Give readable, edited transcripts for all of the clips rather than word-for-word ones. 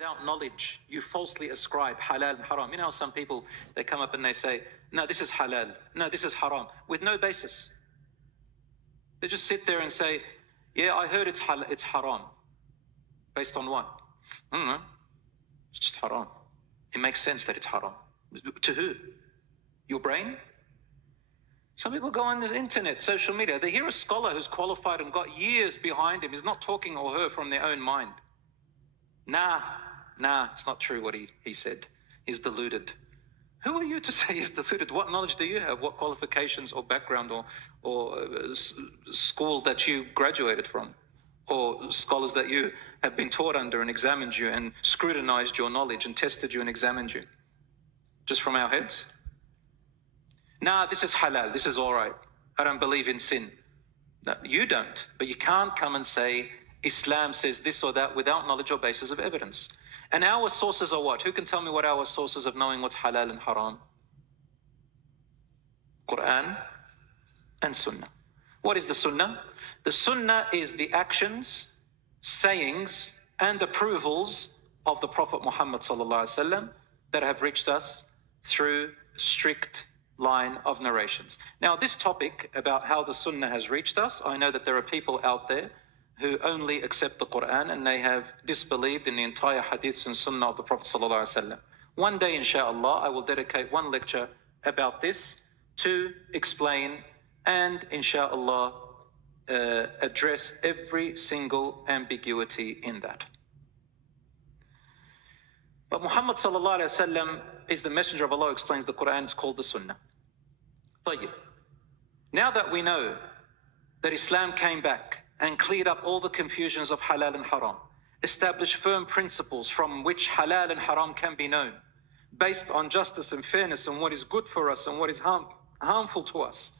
Without knowledge, you falsely ascribe halal and haram. You know how some people, they come up and they say, no, this is halal, no, this is haram, with no basis. They just sit there and say, yeah, I heard it's haram. Based on what? I don't know. It's just haram. It makes sense that it's haram. To who? Your brain? Some people go on the internet, social media, they hear a scholar who's qualified and got years behind him. He's not talking or her from their own mind. Nah, it's not true what he said. He's deluded. Who are you to say he's deluded? What knowledge do you have? What qualifications or background or school that you graduated from? Or scholars that you have been taught under and examined you and scrutinized your knowledge and tested you and examined you? Just from our heads? Nah, this is halal, this is all right. I don't believe in sin. No, you don't, but you can't come and say Islam says this or that without knowledge or basis of evidence. And our sources are what? Who can tell me what our sources of knowing what's halal and haram? Quran and Sunnah. What is the Sunnah? The Sunnah is the actions, sayings, and approvals of the Prophet Muhammad ﷺ that have reached us through strict line of narrations. Now, this topic about how the Sunnah has reached us, I know that there are people out there who only accept the Quran and they have disbelieved in the entire hadiths and Sunnah of the Prophet ﷺ. One day, inshallah, I will dedicate one lecture about this to explain and, inshallah, address every single ambiguity in that. But Muhammad ﷺ is the messenger of Allah, explains the Quran, it's called the Sunnah. Now that we know that Islam came back and cleared up all the confusions of halal and haram, established firm principles from which halal and haram can be known, based on justice and fairness and what is good for us and what is harmful to us,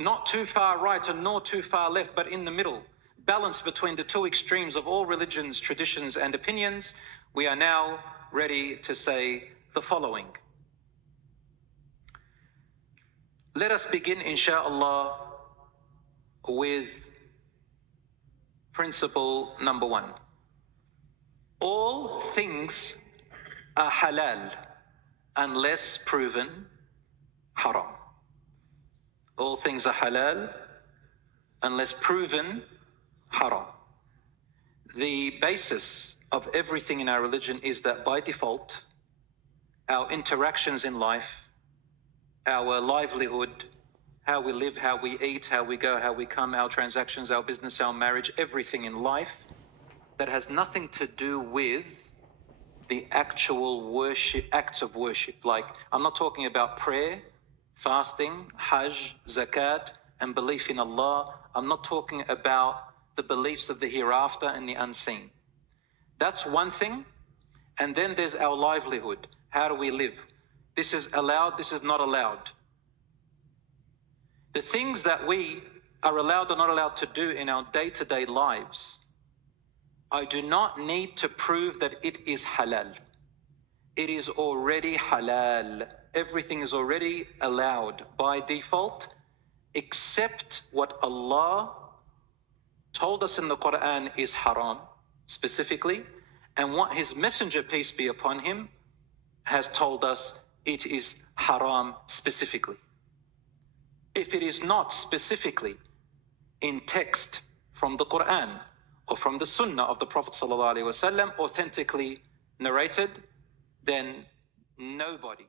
not too far right and nor too far left, but in the middle, balance between the two extremes of all religions, traditions, and opinions, we are now ready to say the following. Let us begin, inshallah, with principle number 1. All things are halal unless proven haram. All things are halal unless proven haram. The basis of everything in our religion is that by default, our interactions in life, our livelihood, how we live, how we eat, how we go, how we come, our transactions, our business, our marriage, everything in life that has nothing to do with the actual worship, acts of worship. Like, I'm not talking about prayer, fasting, hajj, zakat, and belief in Allah. I'm not talking about the beliefs of the hereafter and the unseen. That's one thing. And then there's our livelihood. How do we live? This is allowed, this is not allowed. The things that we are allowed or not allowed to do in our day-to-day lives, I do not need to prove that it is halal. It is already halal. Everything is already allowed by default, except what Allah told us in the Quran is haram, specifically, and what His Messenger, peace be upon him, has told us it is haram specifically. If it is not specifically in text from the Quran or from the Sunnah of the Prophet ﷺ authentically narrated, then nobody